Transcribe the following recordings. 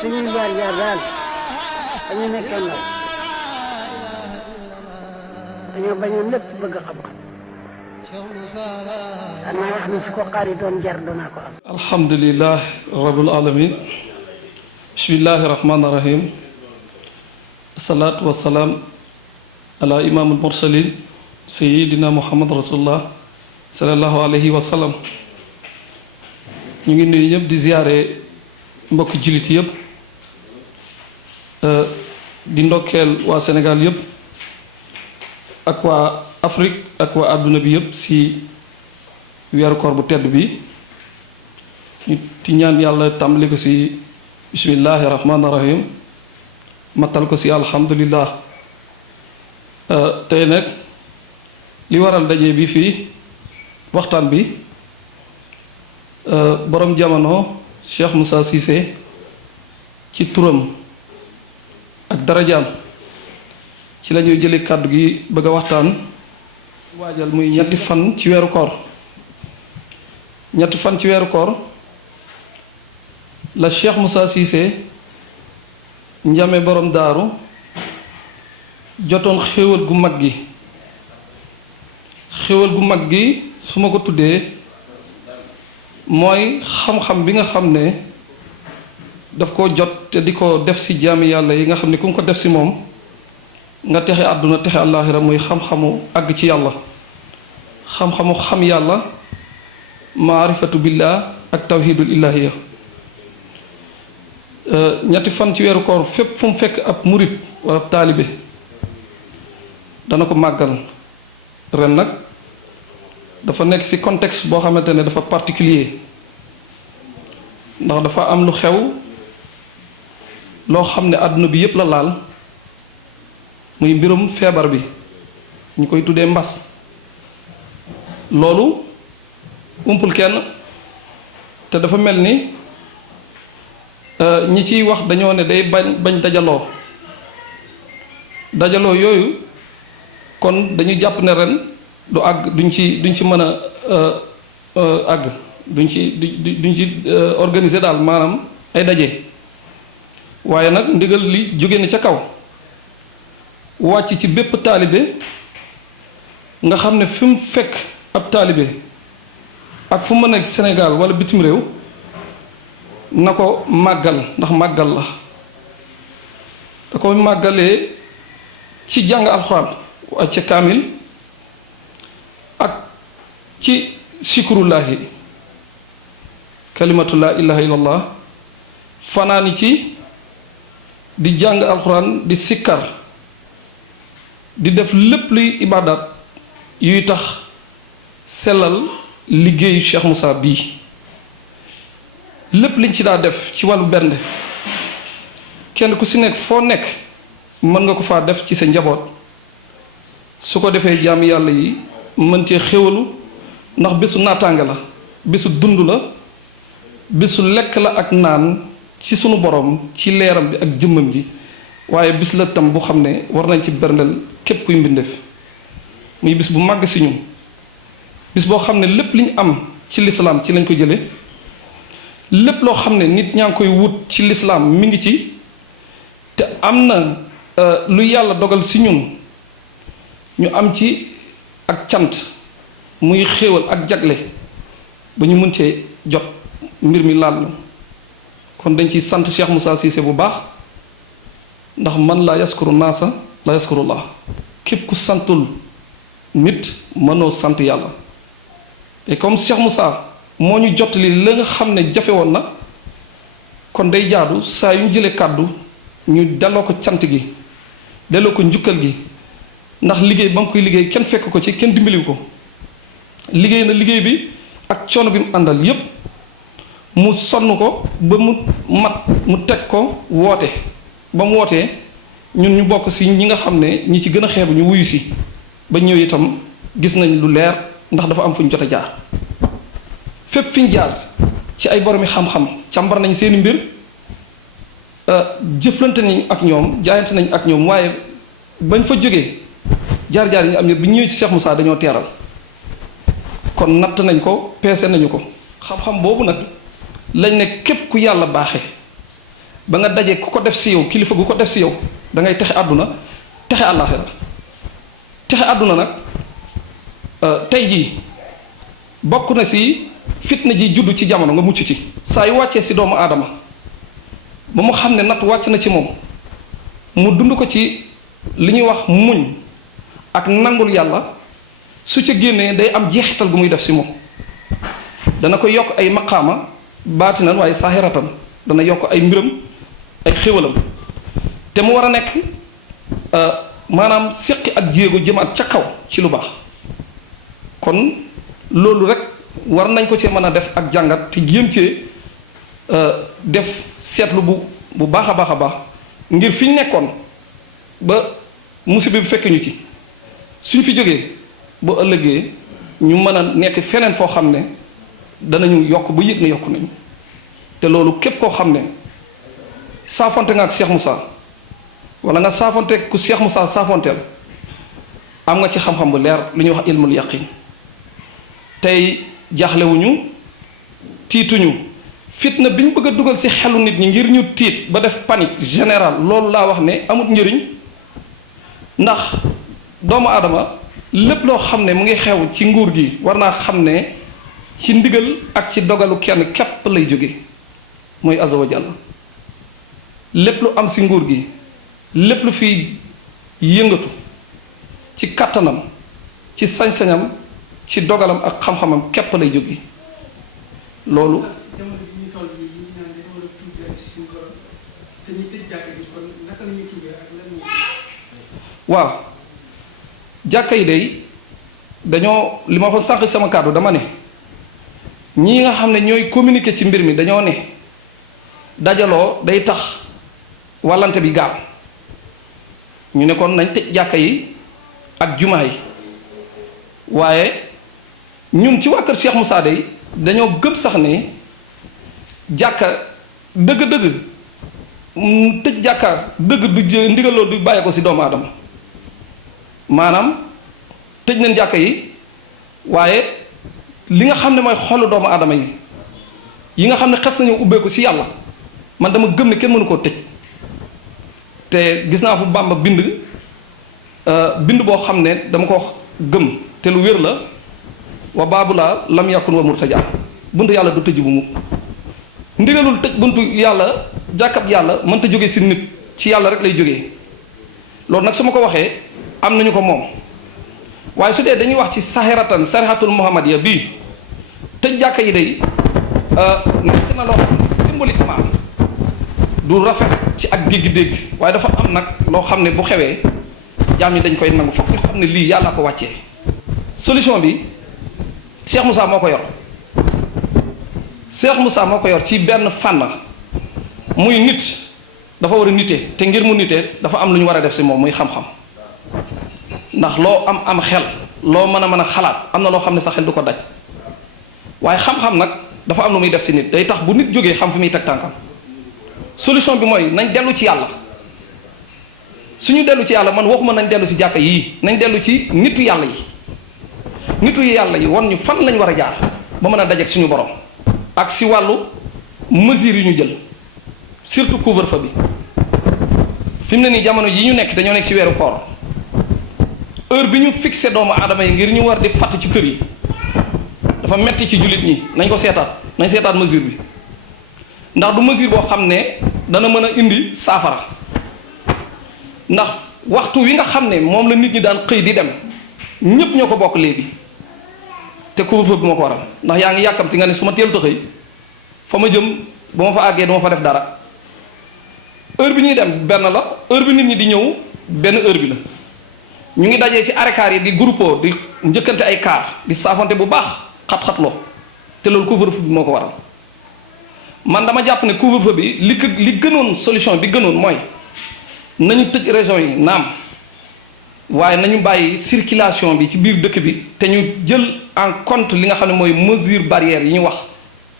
suñuy jaar-jaar daal dañu nekkee ndaw dañoo bañoon lépp bëgg xam-xam danaa wax ne su ko xaari doon jar danaa ko am. alhamdulilah rabbil alamin bismillahi rahmani rahim asalaatu wasalaam ala imaamul mursalin sayidina muhammad rasulullah sallallahu alayhi wa sallam. ñu ngi nuyu ñëpp di ziyaare mbokki jullit yëpp di ndokkeel waa Sénégal yëpp ak waa Afrique ak waa àdduna bi yëpp si weeru koor bu tedd bi ñu di ñaan yàlla tàmbali ko si bismillahi rahmaani rahim matal ko si alhamdulillah. tey nag li waral daje bi fii waxtaan bi borom jamono Cheikh Moussa Cissé ci turam ak darajaam ci la ñuy jëlee kàddu gi bëgg a waxtaan waajal muy ñetti fan ci weeru koor. ñetti fan ci weeru koor la Cheikh Moussa Cissé njame borom daaru jotoon xéewal gu mag gi. xéewal gu mag gi su ma ko tuddee mooy xam-xam bi nga xam ne daf koo jot te di ko def si jaami yàlla yi nga xam ne ku nga ko def si moom nga texe àdduna texe àllaaxira muy xam-xamu àgg ci yàlla. xam-xamu xam yàlla maarifatu billah ak tawhidul ilahiya. ñetti fan ci weeru koor fépp fu mu fekk ab murit wala ab taalibe dana ko màggal. ren nag dafa nekk ci contexte boo xamante ne dafa particulier ndax dafa am lu xew loo xam ne àdduna bi yépp la laal muy mbirum feebar bi ñu koy tuddee mbas. loolu umpul kenn te dafa mel ni ñi ciy wax dañoo ne day bañ dajaloo yooyu kon dañu jàpp ne ren du àgg duñ ci mën a àgg duñ ci organiser daal maanaam ay daje. waaye nag ndigal li jóge na ca kaw wàcc ci bépp taalibe nga xam ne fi mu fekk ab taalibe ak fu mu nekk Sénégal wala bitim réew na ko màggal ndax màggal la. da ko màggalee ci jàng alxuraan wàcce kaamil ak ci sikrullahi kalimatu laa ilaha illallah fanaani ci di jàng alxuraan di sikkar di def lépp luy ibaadaat yuy tax sellal liggéeyu Cheikh Moussa bii. lépp liñ ci daa def ci wàllu bernde kenn ku si nekk foo nekk mën nga ko faa def ci sa njaboot su ko defee jaam yàlla yi mën cee xéwalu ndax bésu naataange la bésu dund la bésu lekk la ak naan ci sunu borom ci leeram bi ak jëmmam ji waaye bis la tam bu xam ne war nañ ci berndeel képp kuy mbindeef muy bis bu màgg si ñun bis boo xam ne lépp li ñu am ci lislaam ci lañ ko jële lépp loo xam ne nit ñaa ngi koy wut ci lislaam mi ngi ci te am na lu yàlla dogal si ñun ñu am ci ak cant muy xéewal ak jagle ba ñu mën cee jot mbir mi laal kon dañ ciy sant Cheikh Moussa Cissé bu baax ndax man laa yaskuru naasa la yaskurullah képp ku santul nit mënoo sant yàlla. et comme Cheikh Moussa moo ñu jottali la nga xam ne jafe woon na kon day jaadu saa yu ñu jëlee kàddu ñu delloo ko cant gi delloo ko njukkal gi ndax liggéey ba nga koy liggéey kenn fekk ko ci kenn dimbaliwu ko. liggéey na liggéey bi ak coono bi mu àndal yépp mu sonn ko ba mu mat mu teg ko woote ba mu wootee ñun ñu bokk si ñi nga xam ne ñi ci gën a xeebu ñu wuyu si ba ñëw itam gis nañ lu leer ndax dafa am fu ñu jot a jaar. fépp fi ñu jaar ci ay boromi xam-xam càmbar nañ seeni mbir jëflante nañ ak ñoom jaayante nañ ak ñoom waaye bañ fa jógee jaar-jaar yi nga am ne bu ñëwee ci Cheikh Moussa dañoo teeral kon natt nañ ko peese nañu ko xam-xam boobu nag lañ ne képp ku yàlla baaxee ba nga daje ku ko def si yow kilifa gu ko def si yow da ngay texe àdduna texe àllaaxira texe àdduna nag tey jii bokk na si fitna ji juddu ci jamono nga mucc ci saa yu wàccee si doomu aadama ba mu xam ne natt wàcc na ci moom mu dund ko ci li ñuy wax muñ ak nangul yàlla su ca génnee day am jeexital gu muy def si moom dana ko yokk ay maqaama baatinan waaye saahiratan dana yokk ay mbiram ay xéwalam te mu war a nekk maanaam séqi ak jéego jëmaat ca kaw ci lu baax kon loolu rek war nañ ko ci mën a def ak jàngat te jéem cee def seetlu bu baax a baax a baax ngir fi ñu nekkoon ba musiba bi fekk ñu ci suñ fi jógee ba ëllëgee ñu mën a nekk feneen foo xam ne danañu yokk ba yëg ne yokk nañu te loolu képp koo xam ne saafonte nga ak Cheikh Moussa wala nga saafonte ku Cheikh Moussa saafonteel am nga ci xam-xam bu leer lu ñuy wax ilmul yaqin tey jaaxlewuñu tiituñu fitna bi ñu bëgg a dugal ci xelu nit ñi ngir ñu tiit ba def panique générale loolu laa wax ne amut njëriñ ndax doomu aadama lépp loo xam ne mu ngi xew ci nguur gi war naa xam ne ci ndigal ak ci dogalu kenn képp lay jóge mooy azza wa jalla lépp lu am ci nguur gi lépp lu fi yëngatu ci kàttanam ci sañ-sañam ci dogalam ak xam-xamam képp lay jóge loolu waaw jàkka yi day dañoo li ma waxoon sànq sama kàddu dama ne ñii nga xam ne ñooy communiquer ci mbir mi dañoo ne dajaloo day tax wàllante bi gaaw ñu ne kon nañ tëj jàkka yi ak jumaa yi waaye ñun ci waa kër Cheikh Moussa day dañoo gëm sax ne jàkka dëgg-dëgg tëj jàkka dëgg du ndigal loolu du bàyyi ko ci doomu aadama maanaam tëj nañ jàkka yi waaye li nga xam ne mooy xolu doomu aadama yi nga xam ne xes nañu ubbeeku ci yàlla man dama gëm ne kenn mënu koo tëj te gis naa fu Bàmba bind boo xam ne dama ko gëm te lu wér la wa baabu laa lam yakun wa murtaja buntu yàlla du tëj bu mukk ndigalul tëj buntu yàlla jàkkab yàlla mënta jóge ci nit ci yàlla rek lay jógee loolu nag su ma ko waxee am nañu ko moom waaye su dee dañuy wax ci sahiratan sarihatul muhammadiya bii tëj jàkka yi day nekk na loo xam ne symboliquement du rafet ci ak dégg-dégg waaye dafa am nag loo xam ne bu xewee jaam yi dañ koy nangu foog ñu xam ne lii yàlla ko wàccee solution bi Cheikh Moussa moo ko yor Cheikh Moussa moo ko yor ci benn fànn muy nit dafa war a nite te ngir mu nite dafa am lu ñu war a def ci moom muy xam-xam ndax loo am xel loo mën a xalaat am na loo xam ne sa xel du ko daj waaye xam-xam nag dafa am lu muy def ci nit day tax bu nit jógee xam fi muy teg tànkam solution bi mooy nañ dellu ci yàlla suñu dellu ci yàlla man waxuma nañ dellu ci jàkka yii nañ dellu ci nitu yàlla yi nitu yàlla yi wan ñu fan lañ war a jaar ba mën a dajeek suñu borom ak si wàllu mesure yu ñu jël surtout couvre-feu bi fi mu ne nii jamono yi ñu nekk dañoo nekk ci weeru koor heure bi ñu fixé doomu aadama yi ngir ñu war di fatt ci kër yi dafa metti ci jullit ñi nañ ko seetaat nañ seetaat mesure bi ndax du mesure boo xam ne dana mën a indi saafara ndax waxtu wi nga xam ne moom la nit ñi daan xëy di dem ñépp ñoo ko bokk léegi te couvre-feu bi moo ko waral ndax yaa ngi yàkkamti nga ne su ma teelut a xëy fa ma jëm ba ma fa àggee duma fa def dara heure bi ñuy dem benn la heure bi nit ñi di ñëw benn heure bi la ñu ngi dajee ci arrêt car yi di groupe di njëkkante ay car di saafante bu baax xat-xatloo te loolu couvre-feu bi moo ko waral man dama jàpp ne couvre-feu bi li gënoon solution bi gënoon mooy nañu tëj région yi naam waaye nañu bàyyi circulation bi ci biir dëkk bi te ñu jël en compte li nga xam ne mooy mesure barrière yi ñu wax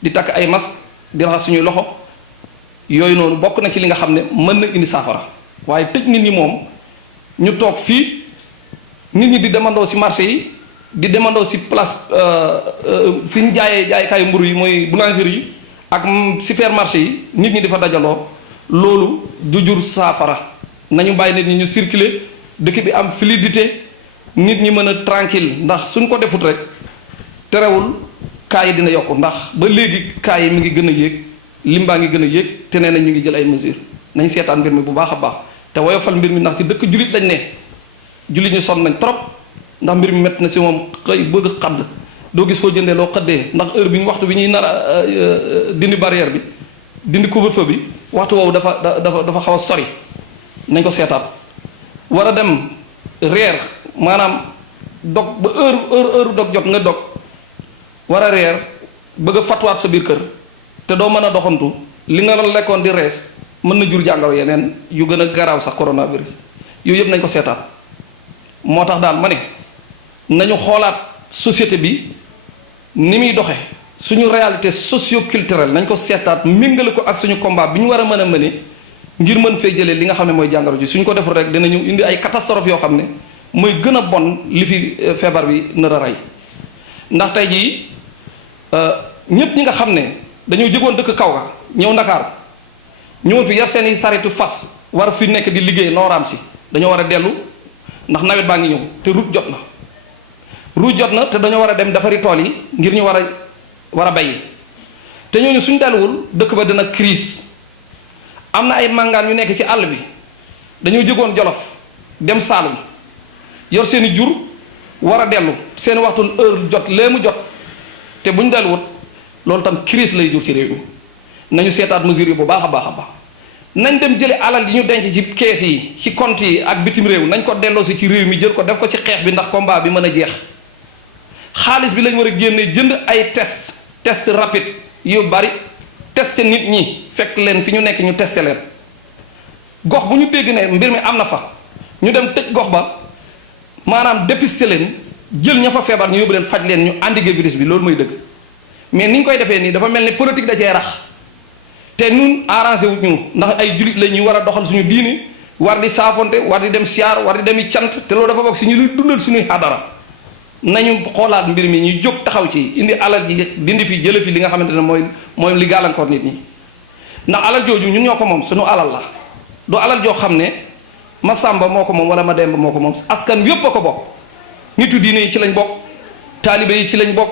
di takk ay masque di raxas suñuy loxo yooyu noonu bokk na ci li nga xam ne mën na indi saafara waaye tëj nit ñi moom ñu toog fii nit ñi di demandoo ci marché yi di demandoo ci place fi ñu jaayee jaaykaayu mburu yi mooy boulangerie yi ak supermarché yi nit ñi di fa dajaloo loolu du jur saafara. nañu bàyyi nit ñi ñu circuler dëkk bi am fluidité nit ñi mën a tranquille ndax suñ ko defut rek terewul cas yi dina yokk ndax ba léegi cas yi mi ngi gën a yéeg lim baa ngi gën a yéeg te nee na ñu ngi jël ay mesures nañ seetaan mbir mi bu baax a baax te woyofal mbir mi ndax si dëkk jullit lañ ne jullit ñu sonn nañ trop ndax mbir mi métti na si moom xëy bëgg xadd doo gis foo jëndee loo xëddee ndax heure bi ñu waxtu bi ñuy nar a dindi barrière bi dindi couvre-feu bi waxtu woowu dafa xaw a sori nañ ko seetaat war a dem reer maanaam dog ba heure dog jot nga dog war a reer bëgg a fatwaat sa biir kër te doo mën a doxantu li nga lekkoon di rees mën na jur jàngoro yeneen yu gën a garaaw sax coronavirus yooyu yëpp nañ ko seetaat moo tax daal ma ne nañu xoolaat société bi ni muy doxe suñu réalité socio-culturelle nañ ko seetaat méngale ko ak suñu combat bi ñu war a mën a mëne ngir mën fee jëlee li nga xam ne mooy jàngoro ji suñ ko deful rek dinañu indi ay catastrophe yoo xam ne mooy gën a bon li fi feebar bi nar a rey ndax tey jii ñépp ñi nga xam ne dañoo jógoon dëkk kaw ga ñëw Ndakaaru ñëwoon fi yar seen i saretu fas war a fi nekk di liggéey nooraam si dañoo war a dellu ndax nawet baa ngi ñëw te route jot na te dañoo war a dem defari tool yi ngir ñu war a bay te ñooñu suñ delluwul dëkk ba dina crise am na ay màngaan yu nekk ci àll bi dañoo jógoon Jolof dem Saalum yor seen i jur war a dellu seen waxtu heure jot lee mu jot te bu ñu delluwut loolu tam crise lay jur ci réew mi nañu seetaat mesures yi bu baax a baax a baax nañ dem jële alal yi ñu denc ci kees yi ci compte yi ak bitim réew nañ ko delloosi ci réew mi jël ko def ko ci xeex bi ndax combat bi mën a jeex xaalis bi lañ war a génne jënd ay test rapide yu bari testé nit ñi fekk leen fi ñu nekk ñu testé leen gox bu ñu dégg ne mbir mi am na fa ñu dem tëj gox ba maanaam dépister leen jël ña fa feebar ñu yóbbu leen faj leen ñu endiguer virus bi loolu mooy dëgg mais ni ñu koy defee nii dafa mel ni politique da cee rax te nun arrangé wu ñu ndax ay jullit la ñuy war a doxal suñu diini war di saafonte war di dem siyaar war di dem i cant te loolu dafa bokk si ñu luy dundal suñuy xadara nañu xoolaat mbir mi ñu jóg taxaw ci indi alal ji dindi fi jële fi li nga xamante ne mooy li gàllankoor nit ñi ndax alal jooju ñun ñoo ko moom suñu alal la du alal joo xam ne ma sàmba moo ko moom wala ma demba moo ko moom askan yépp a ko bokk nitu diine yi ci lañ bokk taalibe yi ci lañ bokk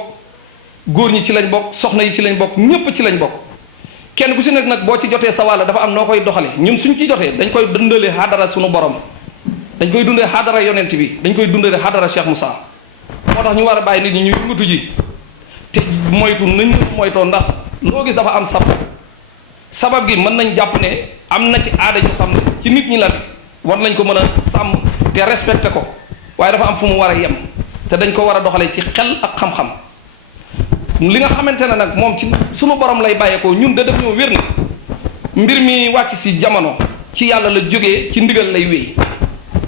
góor ñi ci lañ bokk soxna yi ci lañ bokk ñépp ci lañ bokk kenn ku si nekk nag boo ci jotee sa wàll dafa am noo koy doxale ñun suñ ci jotee dañ koy dundalee xadara suñu borom dañ koy dundee xadara yonent bi dañ koy dundalee xadara Cheikh Moussa moo tax ñu war a bàyyi nit ñi ñu yëngatu ji te moytu nañ moytoo ndax loo gis dafa am sabab gi mën nañ jàpp ne am na ci aada ñu xam ne ci nit ñi la war nañ ko mën a sàmm te respecté ko waaye dafa am fu mu war a yem te dañ ko war a doxalee ci xel ak xam-xam li nga xamante ne nag moom ci sunu borom lay bàyyeekoo ñun da def ñoo wér na mbir mi wàcc si jamono ci yàlla la jógee ci ndigal lay wéy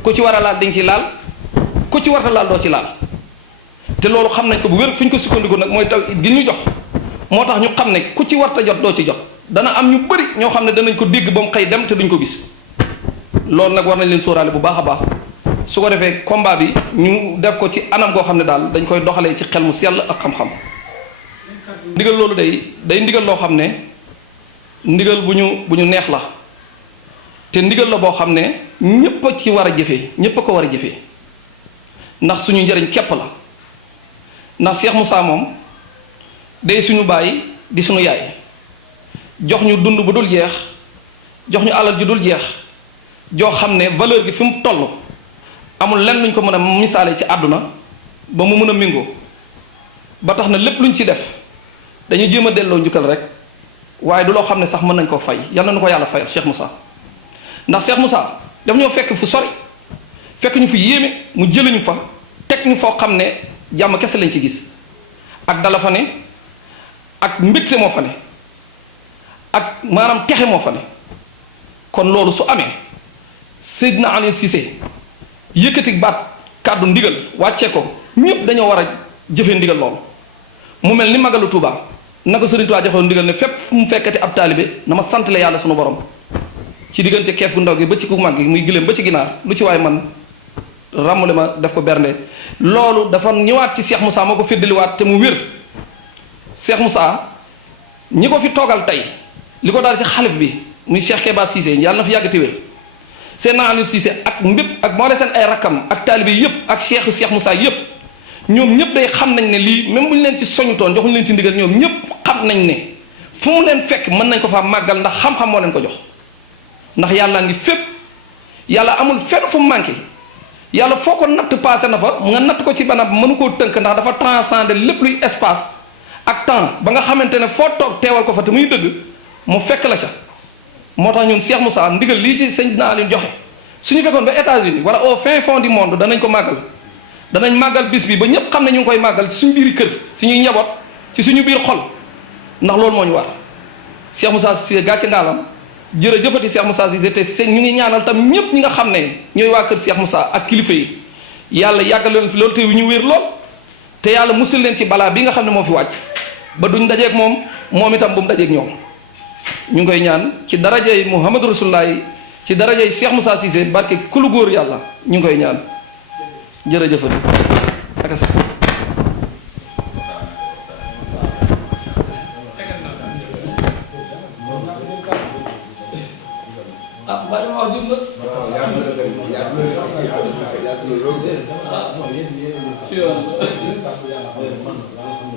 ku ci war a laal di nga ci laal ku ci war a laal doo ci laal te loolu xam nañ ko bu wér fu ñu ko sukkandiku nag mooy taw gi ñu jox moo tax ñu xam ne ku ci warta jot doo ci jot dana am ñu bëri ñoo xam ne danañ ko dégg ba mu xëy dem te duñ ko gis loolu nag war nañ leen sóoraale bu baax a baax su ko defee combat bi ñu def ko ci anam goo xam ne daal dañ koy doxalee ci xel mu sell ak xam-xam ndigal loolu day ndigal loo xam ne ndigal bu ñu neex la te ndigal la boo xam ne ñépp a ci war a jëfee ñépp a ko war a jëfee ndax suñu njëriñ képp la ndax Cheikh Moussa moom day suñu baay di suñu yaay jox ñu dund bu dul jeex jox ñu alal ju dul jeex joo xam ne valeur gi fi mu toll amul lenn luñ ko mën a misaale ci àdduna ba mu mën a méngoo ba tax na lépp luñ ci def dañu jéem a delloo njukkal rek waaye du loo xam ne sax mën nañ koo fay yal na nu ko yàlla fayal Cheikh Moussa ndax Cheikh Moussa daf ñoo fekk fu sori fekk ñu fi yéeme mu jëlañu fa teg ñu foo xam ne jàmm kese lañ ci gis ak dala fa ne ak mbégte moo fa ne ak maanaam texe moo fa ne kon loolu su amee Seydina Aliou Cissé yëkkati baat kàddu ndigal wàccee ko ñépp dañoo war a jëfee ndigal loolu mu mel ni magalu Touba na ko Sëriñ Tuubaa joxoon ndigal ne fépp fu mu fekkati ab taalibe na ma sant la yàlla sunu borom ci diggante keef gu ndaw gi ba ci ku mag gi muy gëléem ba ci ginaar lu ci waay man ràmmule ma def ko bernde loolu dafa ñëwaat ci Cheikh Moussa moo ko féddaliwaat te mu wér Cheikh Moussa ñi ko fi toogal tey li ko daal ci xalif bi muy Cheikh Keba Cissé yàlla na fi yàgg te wér seen Aliou Cissé ak mbépp ak moo la seen ay rakkam ak taalibe yëpp ak Cheikh Moussa yëpp ñoom ñëpp day xam nañ ne lii même bu ñu leen ci soñutoon joxuñu leen ci ndigal ñoom ñëpp xam nañ ne fu mu leen fekk mën nañ ko faa màggal ndax xam-xam moo leen ko jox ndax yàlla ngi fépp yàlla amul fenn fu mu manqué yàlla foo ko natt passé na fa nga natt ko ci banab mënu koo tënk ndax dafa transcender lépp luy espace ak temps ba nga xamante ne foo toog teewal ko fa te muy dëgg mu fekk la ca moo tax ñun Cheikh Moussa ndigal lii ci sëñ naa leen joxe suñu fekkoon ba États-Unis wala au fin fond du monde danañ ko màggal danañ màggal bis bi ba ñëpp xam ne ñu ngi koy màggal ci suñu biir kër suñuy njaboot ci suñu biir xol ndax loolu moo ñu war Cheikh Moussa Cissé gàcce ngaalam jërëjëfati Cheikh Moussa Cissé te ñu ngi ñaanal tam ñëpp ñi nga xam ne ñooy waa kër Cheikh Moussa ak kilifa yi yàlla yàggal leen fi loolu te ñu wér lool te yàlla musul leen ci balaa bi nga xam ne moo fi wàcc ba duñ dajeeg moom itam bu mu dajeeg ñoom ñu ngi koy ñaan ci darajey Muhammadu Rasulullah yi ci darajey Cheikh Moussa Cissé barke kulu góor yàlla ñu ngi koy ñaan jërëjëfati ak sax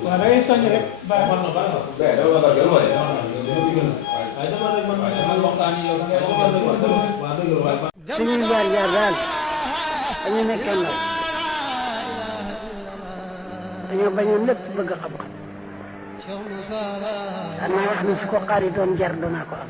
waaw da ngay soññ rek suñuy jaar daal dañu nekkee ndaw dañoo bañoon lépp bëgg xam-xam. daan naa wax ne su ko xaaritoon jar doonaa ko am.